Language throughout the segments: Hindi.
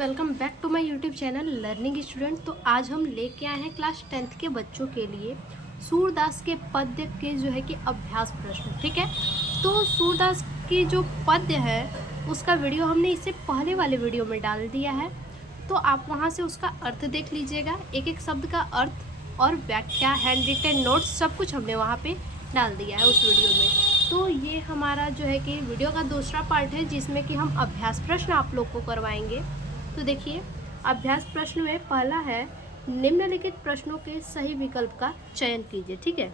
Welcome back to my YouTube channel learning student. तो आज हम लेके आए हैं क्लास 10th के बच्चों के लिए सूरदास के पद्य के जो है कि अभ्यास प्रश्न। ठीक है, तो सूरदास की जो पद्य है उसका वीडियो हमने इससे पहले वाले वीडियो में डाल दिया है, तो आप वहां से उसका अर्थ देख लीजिएगा। एक एक शब्द का अर्थ और व्याख्या, हैंड रिटन नोट्स सब कुछ हमने वहाँ पे डाल दिया है उस वीडियो में। तो ये हमारा जो है कि वीडियो का दूसरा पार्ट है जिसमें कि हम अभ्यास प्रश्न आप लोग को करवाएंगे। तो देखिए, अभ्यास प्रश्न में पहला है, निम्नलिखित प्रश्नों के सही विकल्प का चयन कीजिए। ठीक है,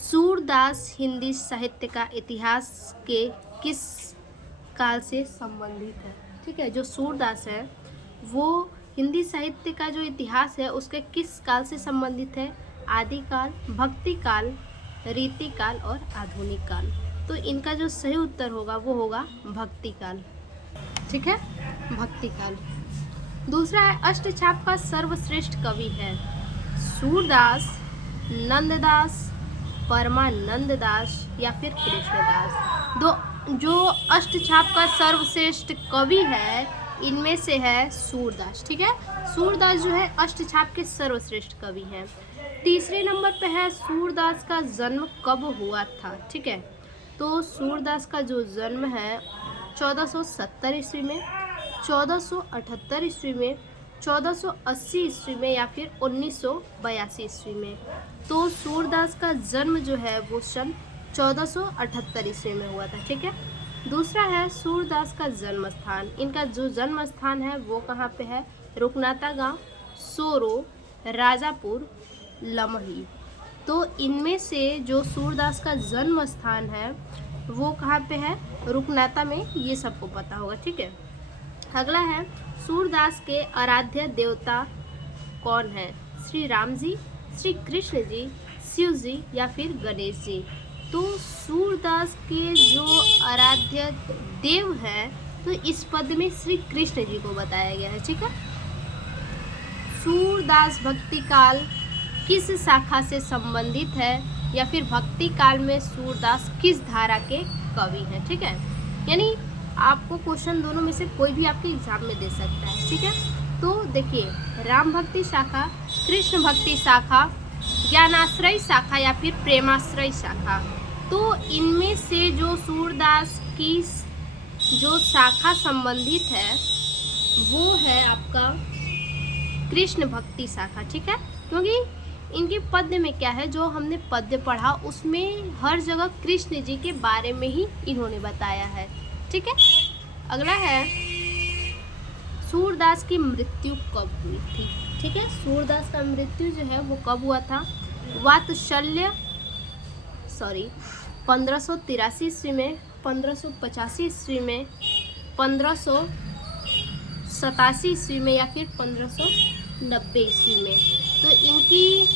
सूरदास हिंदी साहित्य का इतिहास के किस काल से संबंधित है। ठीक है, जो सूरदास है वो हिंदी साहित्य का जो इतिहास है उसके किस काल से संबंधित है। आदिकाल, भक्ति काल, रीति काल और आधुनिक काल। तो इनका जो सही उत्तर होगा वो होगा भक्ति काल। ठीक है, भक्ति काल। दूसरा है, अष्टछाप का सर्वश्रेष्ठ कवि है। सूरदास, नंददास, परमानंद दास या फिर कृष्णदास। जो अष्टछाप का सर्वश्रेष्ठ कवि है इनमें से है सूरदास। ठीक है, सूरदास जो है अष्टछाप के सर्वश्रेष्ठ कवि हैं। तीसरे नंबर पे है, सूरदास का जन्म कब हुआ था। ठीक है, तो सूरदास का जो जन्म है 1470 ईस्वी में, 1478 ईस्वी में, 1480 ईस्वी में या फिर 1982 ईस्वी में। तो सूरदास का जन्म जो है वो सन 1478 ईस्वी में हुआ था। ठीक है, दूसरा है, सूरदास का जन्म स्थान। इनका जो जन्म स्थान है वो कहाँ पे है। रुकनाता गांव, सोरो, राजापुर, लमही। तो इनमें से जो सूरदास का जन्म स्थान है वो कहाँ पे है, रुकनाता में, ये सबको पता होगा। ठीक है, अगला है, सूरदास के आराध्य देवता कौन है। श्री राम जी, श्री कृष्ण जी, शिव जी या फिर गणेश जी। तो सूरदास के जो आराध्य देव हैं तो इस पद में श्री कृष्ण जी को बताया गया है। ठीक है, सूरदास भक्ति काल किस शाखा से संबंधित है या फिर भक्ति काल में सूरदास किस धारा के कवि हैं। ठीक है, यानी आपको क्वेश्चन दोनों में से कोई भी आपके एग्जाम में दे सकता है। ठीक है, तो देखिए, राम भक्ति शाखा, कृष्ण भक्ति शाखा, ज्ञानाश्रय शाखा या फिर प्रेमाश्रय शाखा। तो इनमें से जो सूरदास की जो शाखा संबंधित है वो है आपका कृष्ण भक्ति शाखा। ठीक है, क्योंकि इनके पद्य में क्या है, जो हमने पद्य पढ़ा उसमें हर जगह कृष्ण जी के बारे में ही इन्होंने बताया है। ठीक है, अगला है, सूरदास की मृत्यु कब हुई थी। ठीक है, सूरदास का मृत्यु जो है वो कब हुआ था। वात्सल्य 1583 ईस्वी में, 1585 ईस्वी में, 1587 ईस्वी में या फिर 1590 ईस्वी में। तो इनकी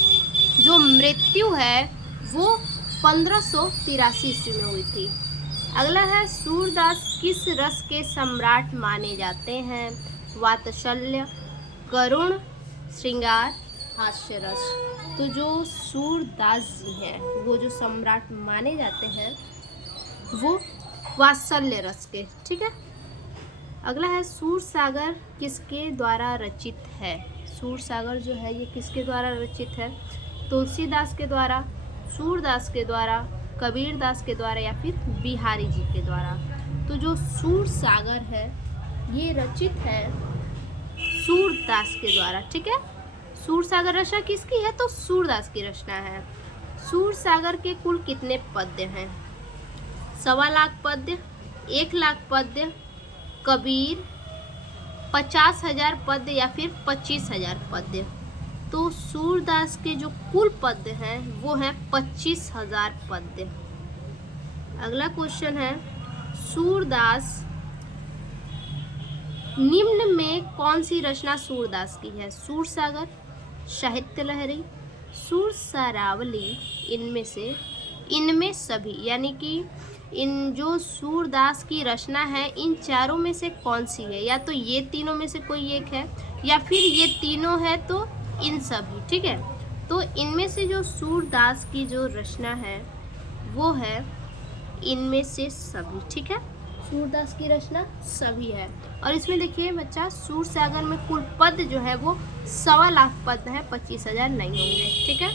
जो मृत्यु है वो 1583 ईस्वी में हुई थी। अगला है, सूरदास किस रस के सम्राट माने जाते हैं। वात्सल्य, करुण, श्रृंगार, हास्य रस। तो जो सूरदास जी हैं वो जो सम्राट माने जाते हैं वो वात्सल्य रस के। ठीक है, अगला है, सूरसागर किसके द्वारा रचित है। सूरसागर जो है ये किसके द्वारा रचित है। तुलसीदास के द्वारा, सूरदास के द्वारा, कबीरदास के द्वारा या फिर बिहारी जी के द्वारा। तो जो सूरसागर है ये रचित है सूरदास के द्वारा। ठीक है, सूरसागर रचना किसकी है, तो सूरदास की रचना है। सूरसागर के कुल कितने पद्य हैं। 1.25 लाख पद्य, 1 लाख पद्य, कबीर, 50,000 पद्य या फिर 25,000 पद्य। तो सूरदास के जो कुल पद्य हैं वो हैं 25,000 पद्य। अगला क्वेश्चन है, सूरदास निम्न में कौन सी रचना सूरदास की है। सूरसागर, साहित्य लहरी, सुरसरावली, इनमें सभी। यानी कि इन जो सूरदास की रचना है इन चारों में से कौन सी है। या तो ये तीनों में से कोई एक है या फिर ये तीनों है तो इन सभी। ठीक है, तो इनमें से जो सूरदास की जो रचना है वो है इनमें से सभी। ठीक है, सूरदास की रचना सभी है। और इसमें देखिए बच्चा, सूरसागर में कुल पद जो है वो 1.25 लाख पद है, 25,000 नहीं होंगे। ठीक है,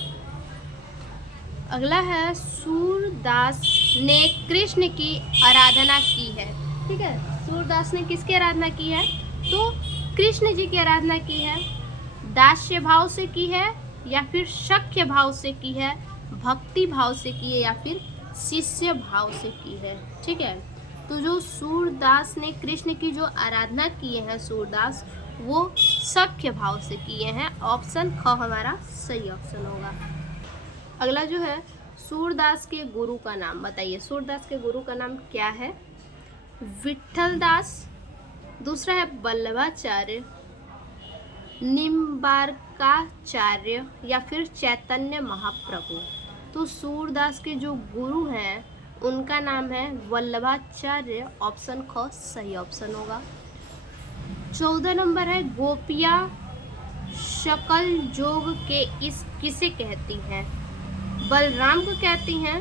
अगला है सूरदास ने कृष्ण की आराधना की है। ठीक है, सूरदास ने किसकी आराधना की है? तो कृष्ण जी की आराधना की है। दास्य भाव से की है या फिर सख्य भाव से की है, भक्ति भाव से की है या फिर शिष्य भाव से की है। ठीक है, तो जो सूरदास ने कृष्ण की जो आराधना किए हैं सूरदास, वो सख्य भाव से किए हैं। ऑप्शन ख हमारा सही ऑप्शन होगा। अगला जो है, सूरदास के गुरु का नाम बताइए। सूरदास के गुरु का नाम क्या है? विठल दास, दूसरा है वल्लभाचार्य, निम्बारकाचार्य या फिर चैतन्य महाप्रभु। तो सूरदास के जो गुरु हैं उनका नाम है वल्लभाचार्य। ऑप्शन ख सही ऑप्शन होगा। 14 नंबर है, गोपिया शकल जोग के इस किसे कहती हैं? बलराम को कहती हैं,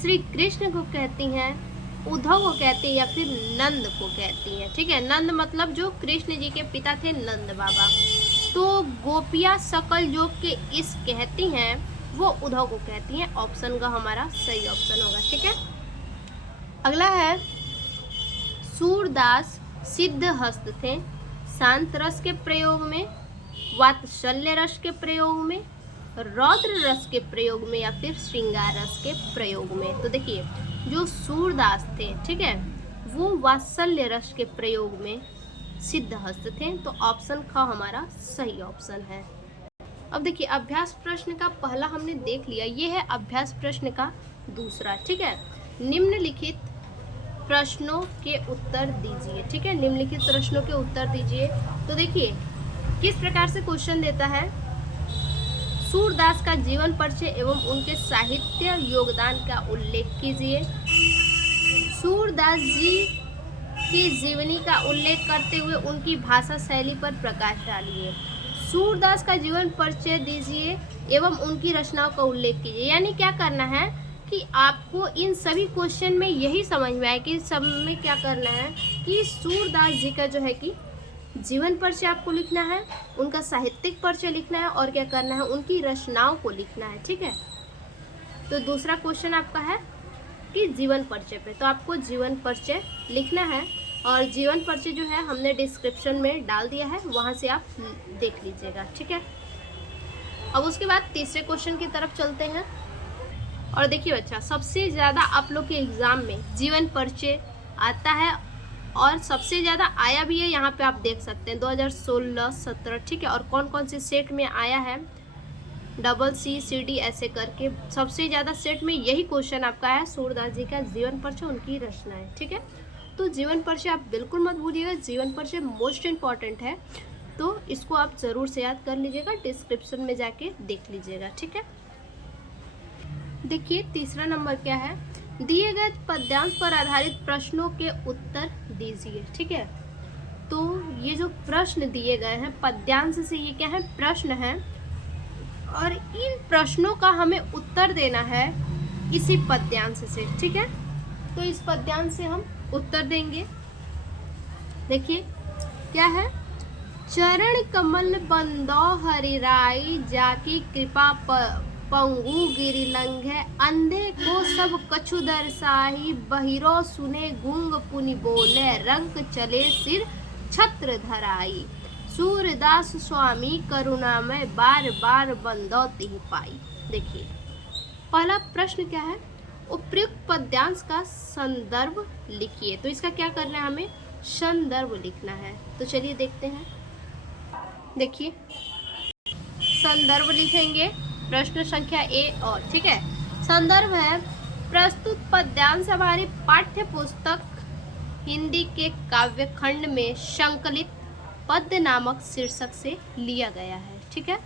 श्री कृष्ण को कहती हैं, उद्धव को कहती हैं या फिर नंद को कहती हैं। ठीक है, नंद मतलब जो कृष्ण जी के पिता थे, नंद बाबा। तो गोपिया सकल जोग के इस कहती हैं, वो उद्धव को कहती हैं। ऑप्शन का हमारा सही ऑप्शन होगा। ठीक है, अगला है, सूरदास सिद्ध हस्त थे, शांत रस के प्रयोग में, वात्सल्य रस के प्रयोग में, रौद्र रस के प्रयोग में या फिर श्रृंगार रस के प्रयोग में। तो देखिए, जो सूरदास थे, ठीक है, वो वात्सल्य रस के प्रयोग में सिद्ध हस्त थे। तो ऑप्शन ख हमारा सही ऑप्शन है। अब देखिए, अभ्यास प्रश्न का पहला हमने देख लिया, ये है अभ्यास प्रश्न का दूसरा। ठीक है, निम्नलिखित प्रश्नों के उत्तर दीजिए। ठीक है, निम्नलिखित प्रश्नों के उत्तर दीजिए। तो देखिए किस प्रकार से क्वेश्चन देता है। सूरदास का जीवन परिचय एवं उनके साहित्य योगदान का उल्लेख कीजिए। सूरदास जी की जीवनी का उल्लेख करते हुए उनकी भाषा शैली पर प्रकाश डालिए। सूरदास का जीवन परिचय दीजिए एवं उनकी रचनाओं का उल्लेख कीजिए। यानी क्या करना है कि आपको इन सभी क्वेश्चन में यही समझ में आए कि सब में क्या करना है कि सूरदास जी का जो है कि जीवन परिचय आपको लिखना है, उनका साहित्यिक परिचय लिखना है और क्या करना है, उनकी रचनाओं को लिखना है। ठीक है, तो दूसरा क्वेश्चन आपका है कि जीवन परिचय पे, तो आपको जीवन परिचय लिखना है और जीवन परिचय जो है हमने डिस्क्रिप्शन में डाल दिया है, वहाँ से आप देख लीजिएगा। ठीक है, अब उसके बाद तीसरे क्वेश्चन की तरफ चलते हैं। और देखिए बच्चा, सबसे ज़्यादा आप लोग के एग्ज़ाम में जीवन परिचय आता है और सबसे ज़्यादा आया भी है। यहाँ पे आप देख सकते हैं 2016, 17। ठीक है, और कौन कौन से सेट में आया है, CC, CD ऐसे करके सबसे ज़्यादा सेट में यही क्वेश्चन आपका है, सूरदास जी का जीवन परिचय, उनकी रचनाएं। ठीक है, तो जीवन परिचय आप बिल्कुल मत भूलिएगा, जीवन परिचय मोस्ट इम्पॉर्टेंट है, तो इसको आप ज़रूर से याद कर लीजिएगा, डिस्क्रिप्शन में जाके देख लीजिएगा। ठीक है, देखिए तीसरा नंबर क्या है, दिए गए पद्यांश पर आधारित प्रश्नों के उत्तर दीजिए। ठीक है, तो ये जो प्रश्न दिए गए हैं पद्यांश से, ये क्या है, प्रश्न है और इन प्रश्नों का हमें उत्तर देना है इसी पद्यांश से। ठीक है, तो इस पद्यांश से हम उत्तर देंगे। देखिए क्या है, चरण कमल बंदो हरिराई, जाकी कृपा पंगु गिरि लंघे, अंधे को सब कछु दर्शाही, बहिरो सुने गूंग पुनि बोले, रंक चले सिर छत्र धराई, सूरदास स्वामी करुणामय, बार बार बंदो तिहि पाई। देखिए पहला प्रश्न क्या है, उपयुक्त पद्यांश का संदर्भ लिखिए। तो इसका क्या करना है, हमें संदर्भ लिखना है। तो चलिए देखते हैं। देखिए संदर्भ लिखेंगे प्रश्न संख्या ए और। ठीक है, संदर्भ है, प्रस्तुत पद्यांश हमारी पाठ्य पुस्तक हिंदी के काव्य खंड में संकलित पद्य नामक शीर्षक से लिया गया है। ठीक है,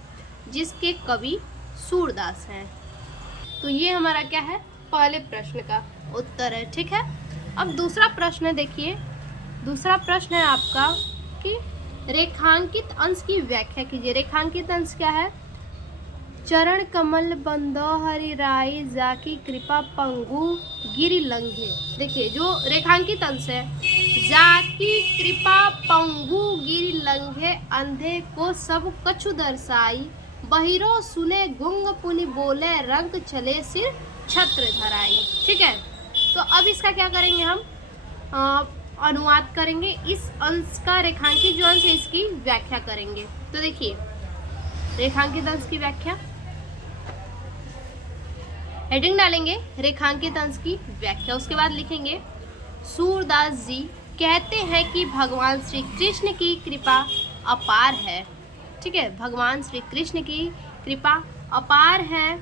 जिसके कवि सूरदास हैं। तो ये हमारा क्या है, पहले प्रश्न का उत्तर है। ठीक है, अब दूसरा प्रश्न देखिए, दूसरा प्रश्न है आपका कि रेखांकित अंश की व्याख्या कीजिए। रेखांकित अंश क्या है, चरण कमल बंदो हरि राई जाकी कृपा पंगु गिरि लंघे। देखिए जो रेखांकित अंश है, जाकी कृपा पंगु गिरि लंघे, अंधे को सब कछु दर्शाई, बहिरो सुने गुंग पुनि बोले, रंग चले सिर छत्र धराई। ठीक है, तो अब इसका क्या करेंगे हम, अनुवाद करेंगे। इस अंश का रेखांकित जो अंश है इसकी व्याख्या करेंगे। तो देखिए रेखांकित अंश की व्याख्या, हेडिंग डालेंगे रेखांकित अंश की व्याख्या, उसके बाद लिखेंगे सूरदास जी कहते हैं कि भगवान श्री कृष्ण की कृपा अपार है। ठीक है, भगवान श्री कृष्ण की कृपा अपार है,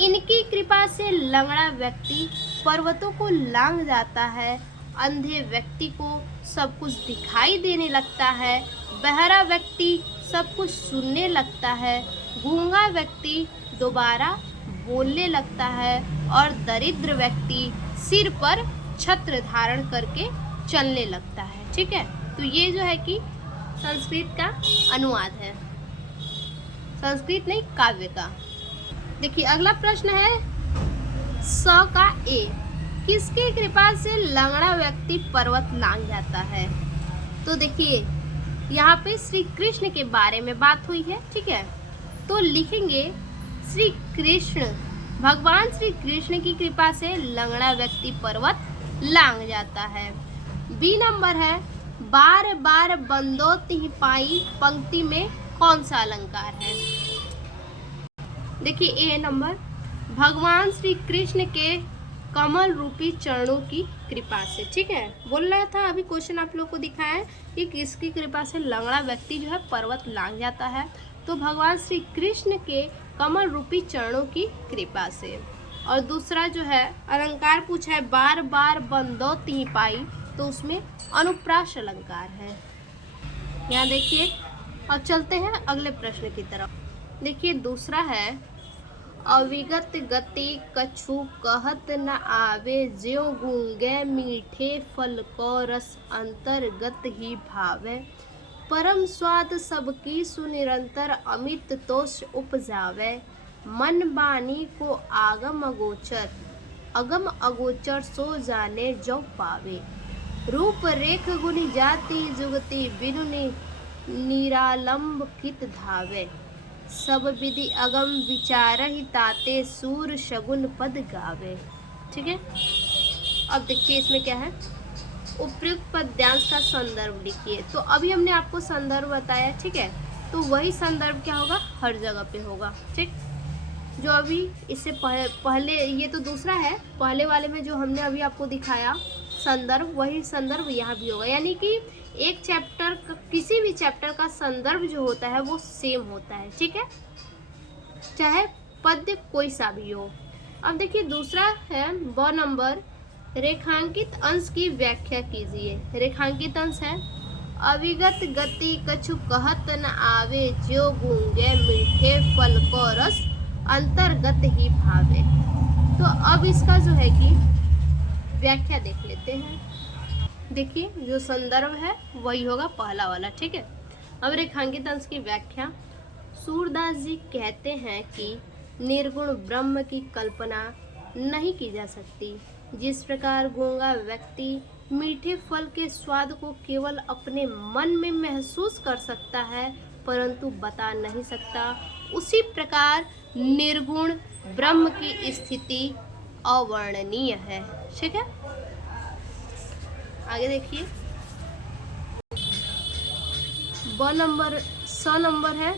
इनकी कृपा से लंगड़ा व्यक्ति पर्वतों को लांघ जाता है, अंधे व्यक्ति को सब कुछ दिखाई देने लगता है, बहरा व्यक्ति सब कुछ सुनने लगता है, गूंगा व्यक्ति दोबारा बोलने लगता है, और दरिद्र व्यक्ति सिर पर छत्र धारण करके चलने लगता है। ठीक है, तो ये जो है कि संस्कृत का अनुवाद है, संस्कृत नहीं काव्य का। देखिए अगला प्रश्न है 100 का ए, किसकी कृपा से लंगड़ा व्यक्ति पर्वत लांघ जाता है। तो देखिए यहाँ पे श्री कृष्ण के बारे में बात हुई है। ठीक है, तो लिखेंगे श्री कृष्ण, भगवान श्री कृष्ण की कृपा से लंगड़ा व्यक्ति पर्वत लांघ जाता है। बी नंबर है बार बार बंदो तिहि पाई, पंक्ति में कौन सा अलंकार है। देखिए ए नंबर, भगवान श्री कृष्ण के कमल रूपी चरणों की कृपा से। ठीक है, बोल रहा था अभी क्वेश्चन आप लोग को दिखाया है कि किसकी कृपा से लंगड़ा व्यक्ति जो है पर्वत लांघ जाता है, तो भगवान श्री कृष्ण के कमल रूपी चरणों की कृपा से। और दूसरा जो है अलंकार पूछा है बार बार बंदो तिहि पाई, तो उसमें अनुप्रास अलंकार है। यहाँ देखिए, अब चलते हैं अगले प्रश्न की तरफ। देखिए दूसरा है अविगत गति कछु कहत न आवे, ज्यों गूंगे मीठे फल को रस अंतर्गत ही भावे, परम स्वाद सबकी सुनिरंतर अमित तोष उपजावे, मन बानी को आगम अगोचर, अगम अगोचर सो जाने जो पावे, रूप रेख गुनि जाति जुगति बिनु निरालंब कित धावे, सब विधि अगम विचार ही ताते सूर शगुन पद गावे। ठीक है, अब देखिए इसमें क्या है, उपयुक्त पद्यांश का संदर्भ लिखिए। तो अभी हमने आपको संदर्भ बताया। ठीक है, तो वही संदर्भ क्या होगा, हर जगह पे होगा। ठीक, जो अभी इससे पहले ये तो दूसरा है, पहले वाले में जो हमने अभी आपको दिखाया संदर्भ, वही संदर्भ यहाँ भी होगा। यानी कि एक चैप्टर का, किसी भी चैप्टर का संदर्भ जो होता है वो सेम होता है। ठीक है, चाहे पद्य कोई सा भी हो। अब देखिए दूसरा है ब नंबर, रेखांकित अंश की व्याख्या कीजिए। रेखांकित अंश है अविगत गति कछु कहत न आवे, ज्यों गूंगे मीठे फल को रस अंतर्गत ही भावे। तो अब इसका जो है कि व्याख्या देख लेते हैं। देखिए जो संदर्भ है वही होगा पहला वाला। ठीक है, अब रेखांकित अंश की व्याख्या, सूरदास जी कहते हैं कि निर्गुण ब्रह्म की कल्पना नहीं की जा सकती। जिस प्रकार गूंगा व्यक्ति मीठे फल के स्वाद को केवल अपने मन में महसूस कर सकता है परंतु बता नहीं सकता, उसी प्रकार निर्गुण ब्रह्म की स्थिति अवर्णनीय है। ठीक है, आगे देखिए ब नंबर, 100 नंबर है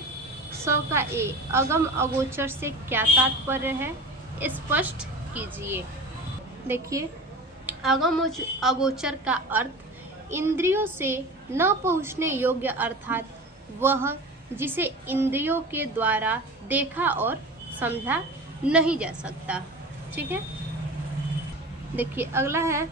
100 का ए, अगम अगोचर से क्या तात्पर्य है, स्पष्ट कीजिए। देखिए अगम अगोचर का अर्थ इंद्रियों से न पहुँचने योग्य, अर्थात वह जिसे इंद्रियों के द्वारा देखा और समझा नहीं जा सकता। ठीक है, देखिए अगला है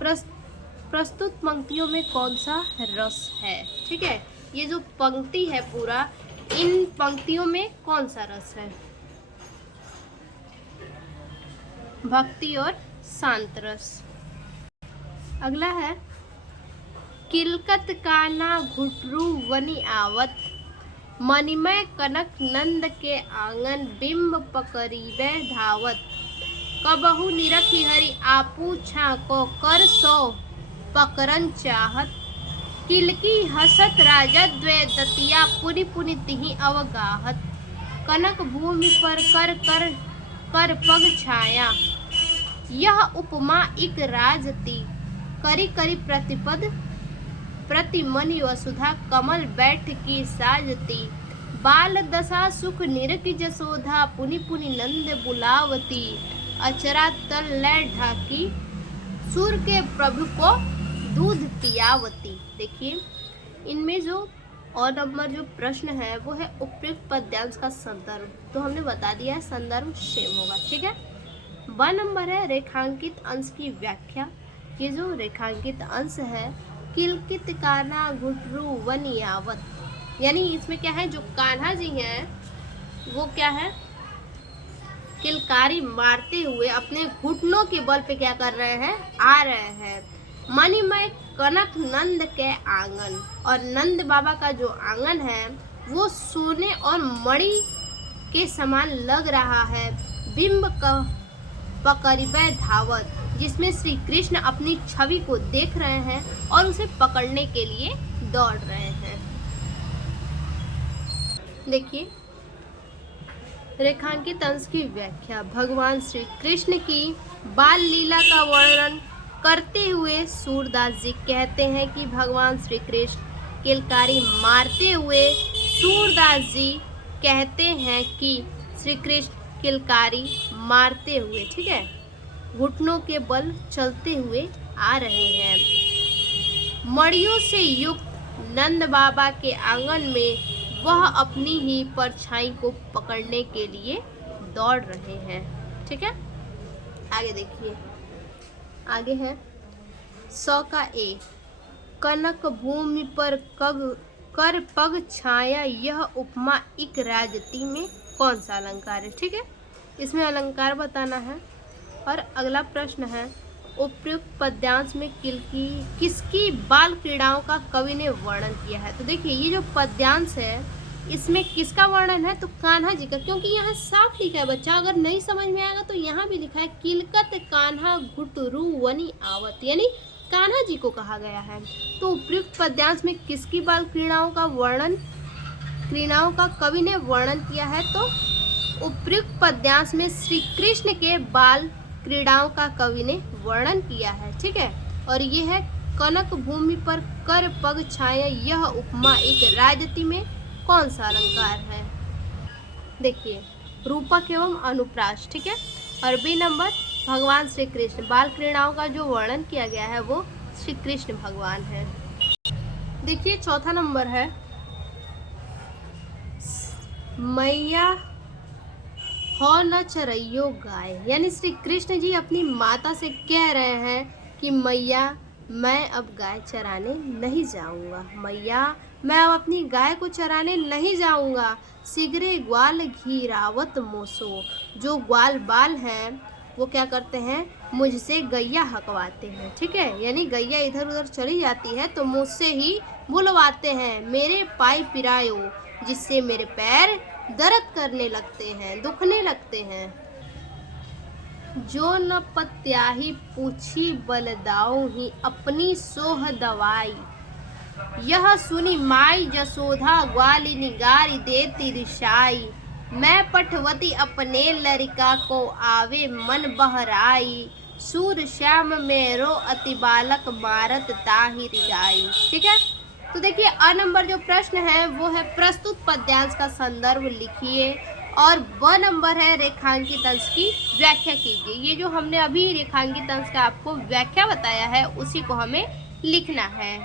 प्रस्तुत पंक्तियों में कौन सा रस है। ठीक है, ये जो पंक्ति है पूरा, इन पंक्तियों में कौन सा रस है, भक्ति और शांत रस। अगला है किलकत काना घुटरू वनि आवत, मणिमय कनक नंद के आंगन, बिंब पकड़ीबे धावत। कबहू निरखी हरि आपू छाको, कर सो पकड़न चाहत। किलकी हसत राजद्वय दतिया, पुनि पुनि तिहि अवगाहत। कनक भूमि पर कर कर कर पग छाया, यह उपमा इक राजती। करी करी प्रतिपद प्रतिमनि वसुधा, कमल बैठ की साजती। बाल दशा सुख निरखी जसोधा, पुनि पुनि नंद बुलावती। अचरा तल लय ढाकी, सूर के प्रभु को दूध पियावती। देखिए इनमें जो और नंबर जो प्रश्न है वो है उपयुक्त पद्यांश का संदर्भ, तो हमने बता दिया है संदर्भ सेम होगा, ठीक है। ब नंबर है रेखांकित अंश की व्याख्या। ये जो रेखांकित अंश है, किलकित कान्हा घुटरू वन यावत, यानी इसमें क्या है, जो कान्हा जी हैं वो क्या है, किलकारी मारते हुए अपने घुटनों के बल पे क्या कर रहे हैं, आ रहे हैं। मणिमय कनक नंद के आंगन, और नंद बाबा का जो आंगन है वो सोने और मणि के समान लग रहा है। बिंब पकड़िबे धावत, जिसमें श्री कृष्ण अपनी छवि को देख रहे हैं और उसे पकड़ने के लिए दौड़ रहे हैं। देखिए रेखांकित अंश की व्याख्या। भगवान श्री कृष्ण की बाल लीला का वर्णन करते हुए सूरदास जी कहते हैं कि भगवान श्री कृष्ण किलकारी मारते हुए, सूरदास जी कहते हैं कि श्री कृष्ण किलकारी मारते हुए, ठीक है, घुटनों के बल चलते हुए आ रहे हैं। मड़ियों से युक्त नंद बाबा के आंगन में वह अपनी ही परछाई को पकड़ने के लिए दौड़ रहे हैं, ठीक है। आगे देखिए, आगे है 100 का ए। कनक भूमि पर कर पग छाया, यह उपमा इक राजती में कौन सा अलंकार है, ठीक है। इसमें अलंकार बताना है। और अगला प्रश्न है, उपयुक्त पद्यांश में किसकी बाल क्रीड़ाओं का कवि ने वर्णन किया है। तो देखिए ये जो पद्यांश है इसमें किसका वर्णन है, तो कान्हा जी का, क्योंकि यहाँ साफ लिखा है बच्चा, अगर नहीं समझ में आएगा तो यहाँ भी लिखा है किलकत कान्हा घुटरू वनी आवत, यानी कान्हा जी को कहा गया है। तो उपयुक्त पद्यांश में किसकी बाल क्रीड़ाओं का कवि ने वर्णन किया है, तो उपयुक्त पद्यांश में श्री कृष्ण के बाल क्रीड़ाओं का कवि ने वर्णन किया है, ठीक है। और ये है कनक भूमि पर कर पग छाया, यह उपमा एक राजती में कौन सा अलंकार है। देखिए रूपक एवं अनुप्रास, ठीक है। और बी नंबर भगवान श्री कृष्ण, बाल क्रीड़ाओं का जो वर्णन किया गया है वो श्री कृष्ण भगवान है। देखिए चौथा नंबर है मैया हो न चरइयो गाय, यानी श्री कृष्ण जी अपनी माता से कह रहे हैं कि मैया मैं अब गाय चराने नहीं जाऊंगा, मैया मैं अब अपनी गाय को चराने नहीं जाऊंगा। सिगरे ग्वाल घीरावत मोसो, जो ग्वाल बाल हैं वो क्या करते हैं, मुझसे गैया हकवाते हैं, ठीक है। यानी गैया इधर उधर चली जाती है तो मुझसे ही बुलवाते हैं। मेरे पाई पिरायो, जिससे मेरे पैर दर्द करने लगते हैं, दुखने लगते हैं। जो न पत्याही पूछी बलदाऊ ही, अपनी सोह दवाई। यह सुनी माई जसोधा, ग्वालिनी गारी देती रिशाई। मैं पठवती अपने लड़का को, आवे मन बहराई। सूर श्याम मेरो अति बालक, मारत ताहि रिजाई, ठीक है। तो देखिए अ नंबर जो प्रश्न है वो है प्रस्तुत पद्यांश का संदर्भ लिखिए, और ब नंबर है रेखांकित अंश की व्याख्या कीजिए। ये जो हमने अभी रेखांकित अंश का आपको व्याख्या बताया है उसी को हमें लिखना है।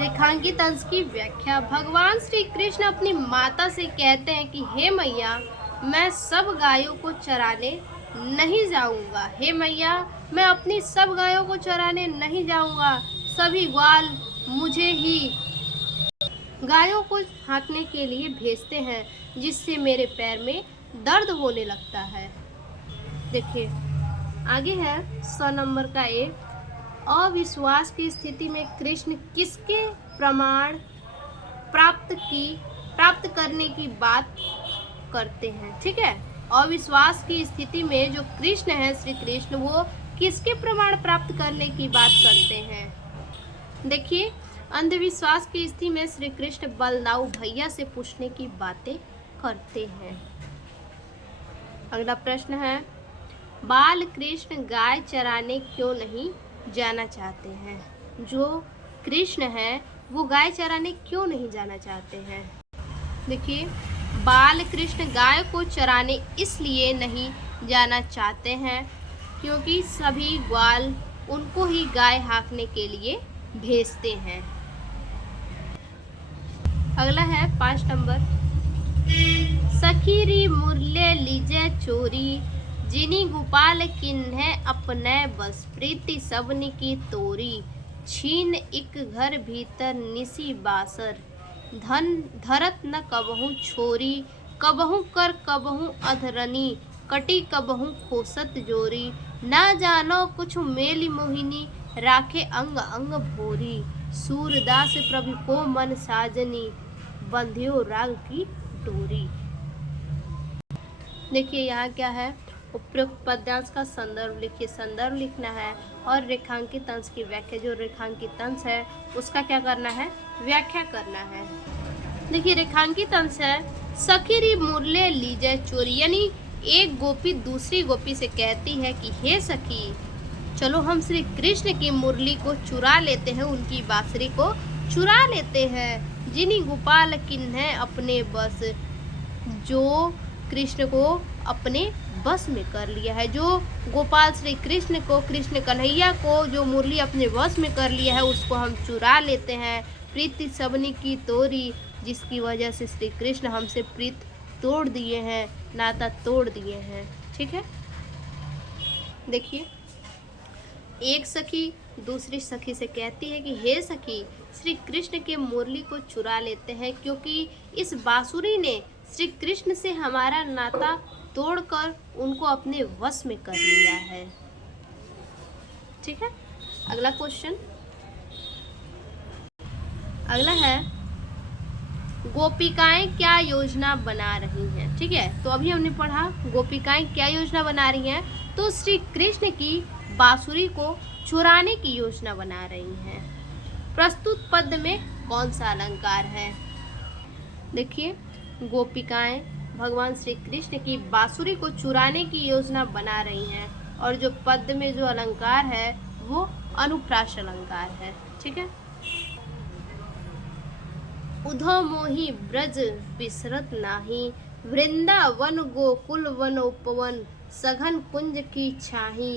रेखांकित अंश की व्याख्या। भगवान श्री कृष्ण अपनी माता से कहते हैं कि हे मैया मैं सब गायों को चराने नहीं जाऊंगा, हे मैया मैं अपनी सब गायों को चराने नहीं जाऊंगा। सभी ग्वाल मुझे ही गायों को हाँकने के लिए भेजते हैं, जिससे मेरे पैर में दर्द होने लगता है। देखिए आगे है 100 नंबर का एक। अविश्वास की स्थिति में कृष्ण किसके प्रमाण प्राप्त करने की बात करते हैं। ठीक है, अविश्वास की स्थिति में जो कृष्ण है, श्री कृष्ण, वो किसके प्रमाण प्राप्त करने की बात करते हैं? देखिए, अंधविश्वास की स्थिति में श्री कृष्ण बलदाऊ भैया से पूछने की बातें करते हैं। अगला प्रश्न है, बाल कृष्ण गाय चराने क्यों नहीं जाना चाहते हैं? जो कृष्ण है वो गाय चराने क्यों नहीं जाना चाहते हैं? देखिए, बाल कृष्ण गाय को चराने इसलिए नहीं जाना चाहते हैं क्योंकि सभी ग्वाल उनको ही गाय हाँकने के लिए भेजते हैं। अगला है 5 नंबर, सखीरी मुरले लीजे चोरी, जिनी गोपाल किन्हे अपने बस, प्रीति सबनी की तोरी, छीन एक घर भीतर निसी बासर, धन धरत न कबहू छोरी, कबहू कर कबहू अधरनी, कटी कबहू खोसत जोरी, ना जानो कुछ मेली मोहिनी, राखे अंग अंग भोरी, सूरदास प्रभु को मन साजनी, बंधियो राग की डोरी। देखिए यहाँ क्या है, उपयुक्त पद्यांश का संदर्भ लिखिए, संदर्भ लिखना है और रेखांकित अंश की व्याख्या, जो रेखांकित अंश है उसका क्या करना है, व्याख्या करना है। देखिए रेखांकित अंश है, सखीरी मुरले लीजे चोरी, यानी एक गोपी दूसरी गोपी से कहती है कि हे सखी, चलो हम श्री कृष्ण की मुरली को चुरा लेते हैं, उनकी बांसुरी को चुरा लेते हैं। जिन्हीं गोपाल किन्हे अपने बस, जो कृष्ण को अपने बस में कर लिया है, जो गोपाल श्री कृष्ण को, कृष्ण कन्हैया को जो मुरली अपने वश में कर लिया है उसको हम चुरा लेते हैं। प्रीति सबनी की तोरी, जिसकी वजह से श्री कृष्ण हमसे प्रीत तोड़ दिए हैं, नाता तोड़ दिए हैं। ठीक है, देखिए, एक सखी दूसरी सखी से कहती है कि हे सखी, श्री कृष्ण के मुरली को चुरा लेते हैं क्योंकि इस बांसुरी ने श्री कृष्ण से हमारा नाता तोड़कर उनको अपने वश में कर लिया है। ठीक है, अगला क्वेश्चन, अगला है, गोपिकाएं क्या योजना बना रही हैं? ठीक है, तो अभी हमने पढ़ा गोपिकाएं क्या योजना बना रही हैं, तो श्री कृष्ण की बांसुरी को चुराने की योजना बना रही हैं। प्रस्तुत पद में कौन सा अलंकार है? देखिए, गोपिकाएं भगवान श्री कृष्ण की बांसुरी को चुराने की योजना बना रही हैं और जो पद में जो अलंकार है वो अनुप्रास अलंकार है। ठीक है, उधो मोहि ब्रज बिसरत नाही, वृंदावन गोकुल वन उपवन, सघन कुंज की छाही,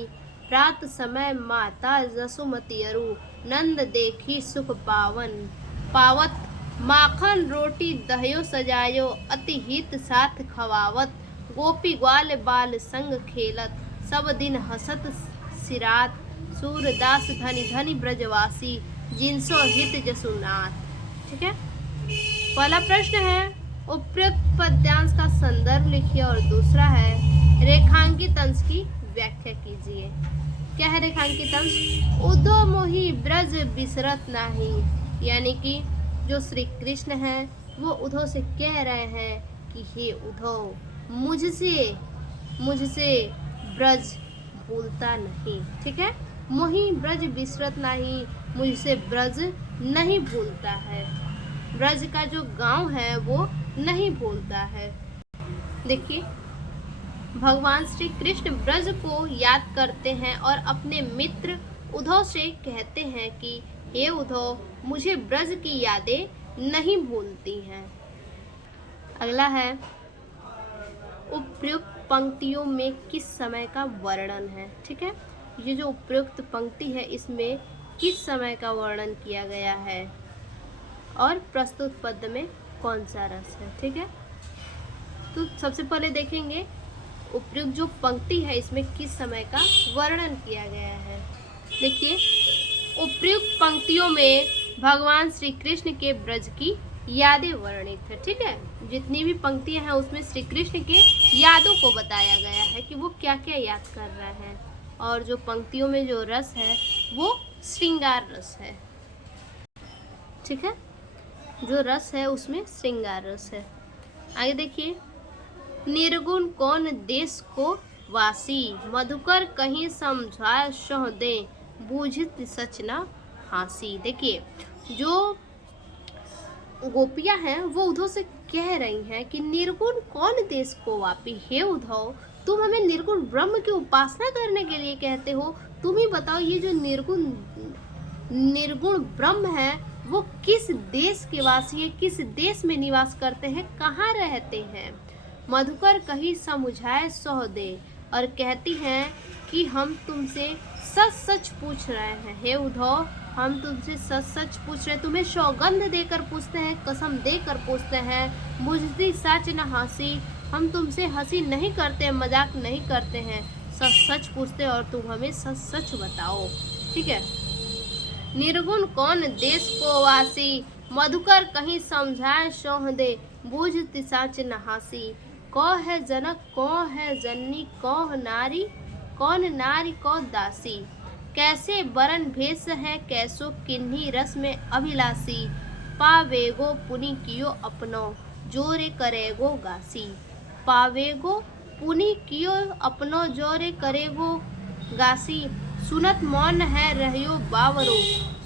प्रात समय माता जसुमति अरु, नंद देखी सुख पावत, माखन रोटी दहयो सजायो, अति हित साथ खवावत, गोपी ग्वाल बाल संग खेलत, सब दिन हसत सिरात, सूरदास धनी धनी ब्रजवासी, जिनसो हित जसुनाथ। ठीक है, पहला प्रश्न है, उपयुक्त पद्यांश का संदर्भ लिखिए और दूसरा है रेखांकित अंश की व्याख्या कीजिए। क्या है रेखांकित अंश? उद्धव मोहि ब्रज बिसरत नाही, यानी कि जो श्री कृष्ण है वो उद्धव से कह रहे हैं कि हे उद्धव, मुझसे ब्रज भूलता नहीं। ठीक है, मोहि ब्रज बिसरत नहीं, मुझसे ब्रज नहीं भूलता है, ब्रज का जो गांव है वो नहीं भूलता है। देखिए, भगवान श्री कृष्ण ब्रज को याद करते हैं और अपने मित्र उद्धव से कहते हैं कि हे उद्धव, मुझे ब्रज की यादें नहीं भूलती हैं। अगला है, उपयुक्त पंक्तियों में किस समय का वर्णन है? ठीक है, ये जो उपयुक्त पंक्ति है इसमें किस समय का वर्णन किया गया है और प्रस्तुत पद में कौन सा रस है? ठीक है, तो सबसे पहले देखेंगे उपयुक्त जो पंक्ति है इसमें किस समय का वर्णन किया गया है। देखिए, उपयुक्त पंक्तियों में भगवान श्री कृष्ण के ब्रज की यादें वर्णित है। ठीक है, जितनी भी पंक्तियां हैं उसमें श्री कृष्ण के यादों को बताया गया है कि वो क्या क्या याद कर रहे हैं, और जो पंक्तियों में जो रस है वो श्रृंगार रस है। ठीक है, जो रस है उसमें श्रृंगार रस है। आगे देखिए, निर्गुण कौन देश को वासी, मधुकर कहीं समझाए सह दे, बूझित सच न हासी। देखिए, जो गोपियां हैं वो उद्धव से कह रही हैं कि निर्गुण कौन देश को वापी, हे उद्धव तुम हमें निर्गुण ब्रह्म की उपासना करने के लिए कहते हो। तुम ही बताओ, ये जो निर्गुण ब्रह्म है वो किस देश के वासी है, किस देश में निवास करते हैं, कहाँ रहते हैं। मधुकर कहीं समझाए सह दे, और कहती हैं कि हम तुमसे सच सच पूछ रहे हैं, हे उद्धव हम तुमसे सच सच पूछ रहे हैं, तुम्हें सौगंध देकर पूछते हैं, कसम देकर पूछते हैं, बुझती सच न हंसी, हम तुमसे हंसी नहीं करते, मजाक नहीं करते हैं, सच सच पूछते और तुम हमें सच सच बताओ। ठीक है, निर्गुण कौन देश को वासी, मधुकर कहीं समझाए सौह दे, बूझती सच न हासी। कौ है जनक कौ है जननी, कौ नारी कौन नारी कौ दासी, कैसे बरन भेष है कैसो किन्हीं रस में अभिलाषी, पावेगो पुनि कियो अपनो, जोरे करेगो गासी। पावेगो पुनि कियो अपनो, जोरे करेगो गासी, सुनत मौन है रहियो बावरो,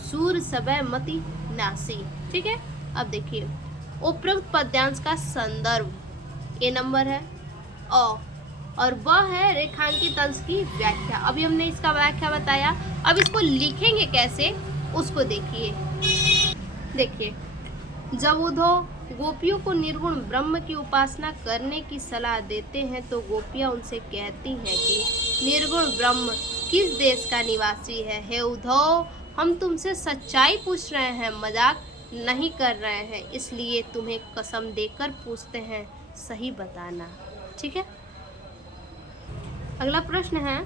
सूर सबे मति नासी। ठीक है, अब देखिए उपरोक्त पद्यांश का संदर्भ ए नंबर है और वह है रेखांकित अंश की व्याख्या। अभी हमने इसका व्याख्या बताया, अब इसको लिखेंगे कैसे उसको देखिए। देखिए, जब उद्धव गोपियों को निर्गुण ब्रह्म की उपासना करने की सलाह देते हैं तो गोपियां उनसे कहती हैं कि निर्गुण ब्रह्म किस देश का निवासी है, हे उद्धव हम तुमसे सच्चाई पूछ रहे हैं, मजाक नहीं कर रहे हैं, इसलिए तुम्हें कसम देकर पूछते हैं, सही बताना। ठीक है, अगला प्रश्न है,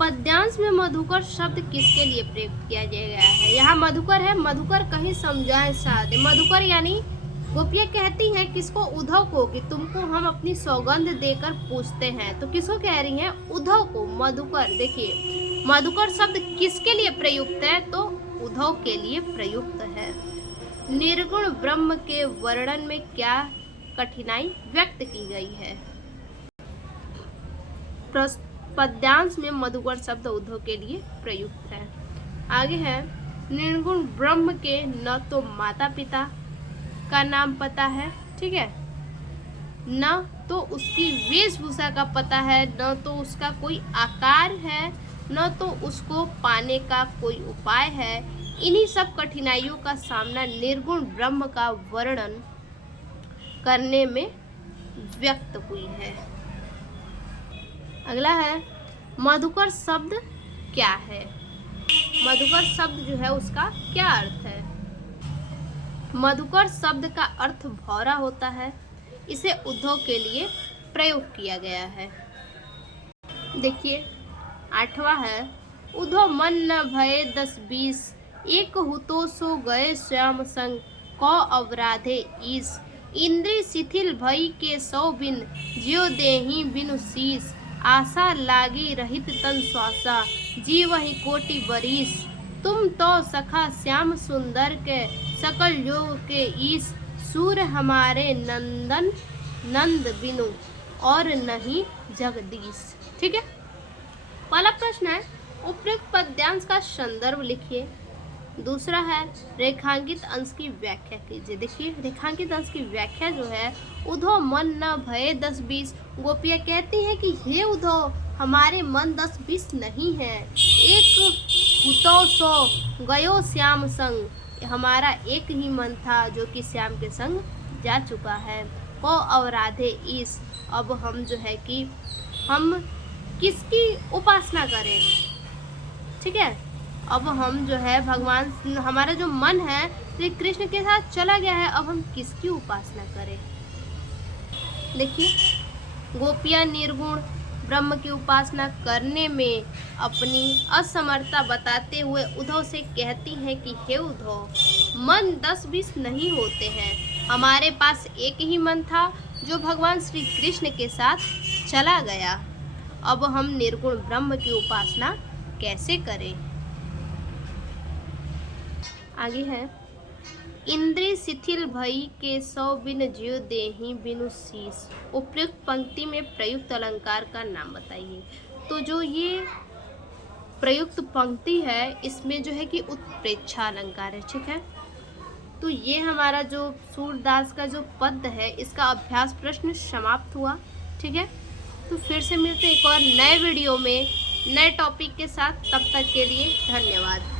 पद्यांश में मधुकर शब्द किसके लिए प्रयुक्त किया गया है। यहाँ मधुकर है, मधुकर कहीं समझाए साधे, मधुकर यानी गोपियाँ कहती हैं किसको, उद्धव को, कि तुमको हम अपनी सौगंध देकर पूछते हैं, तो किसको कह रही हैं, उद्धव को, मधुकर। देखिए मधुकर शब्द किसके लिए प्रयुक्त है, तो उद्धव के लिए प्रयुक्त है। निर्गुण ब्रह्म के वर्णन में क्या कठिनाई व्यक्त की गई है। पद्यांश में मधुकर शब्द उद्धव के लिए प्रयुक्त है। आगे है, निर्गुण ब्रह्म के न तो माता पिता का नाम पता है, ठीक है, न तो उसकी वेशभूषा का पता है, न तो उसका कोई आकार है, न तो उसको पाने का कोई उपाय है। इन्हीं सब कठिनाइयों का सामना निर्गुण ब्रह्म का वर्णन करने में व्यक्त हुई है। अगला है, मधुकर शब्द क्या है। मधुकर शब्द जो है उसका क्या अर्थ है। मधुकर शब्द का अर्थ भौरा होता है, इसे उद्धव के लिए प्रयोग किया गया है। देखिए 8वां है, उद्धव मन न भये 10-20, एक हुतो सो गए श्याम संग, कौ अवराधे ईस, इंद्री शिथिल भई के 100 बिन, ज्यो देही बिनु शीस, आशा लागी रहित तन श्वासा, जीवहि कोटि बरीस, तुम तो सखा श्याम सुंदर के, सकल योग के ईस, सूर हमारे नंदन नंद बिनु, और नहीं जगदीश। ठीक है, पहला प्रश्न है, उपयुक्त पद्यांश का संदर्भ लिखिए। दूसरा है, रेखांकित अंश की व्याख्या कीजिए। देखिए रेखांकित अंश की व्याख्या जो है, उद्धव मन न भये 10-20, गोपियाँ कहती हैं कि हे उद्धव हमारे मन 10-20 नहीं है, एक हुतो सो गयो श्याम संग, हमारा एक ही मन था जो कि श्याम के संग जा चुका है। को अवराधे ईस, अब हम जो है कि हम किसकी उपासना करें। ठीक है, अब हम जो है भगवान, हमारा जो मन है श्री कृष्ण के साथ चला गया है, अब हम किसकी उपासना करें। देखिए गोपियाँ निर्गुण ब्रह्म की उपासना करने में अपनी असमर्थता बताते हुए उद्धव से कहती हैं कि हे उद्धव मन 10-20 नहीं होते हैं, हमारे पास एक ही मन था जो भगवान श्री कृष्ण के साथ चला गया, अब हम निर्गुण ब्रह्म की उपासना कैसे करें। आगे है, इंद्रिय शिथिल भई के सौ बिन ज्यो देहि बिनु शीस। उपयुक्त पंक्ति में प्रयुक्त अलंकार का नाम बताइए। तो जो ये प्रयुक्त पंक्ति है इसमें जो है कि उत्प्रेक्षा अलंकार है, ठीक है। तो ये हमारा जो सूरदास का जो पद है इसका अभ्यास प्रश्न समाप्त हुआ, ठीक है। तो फिर से मिलते हैं एक और नए वीडियो में नए टॉपिक के साथ, तब तक के लिए धन्यवाद।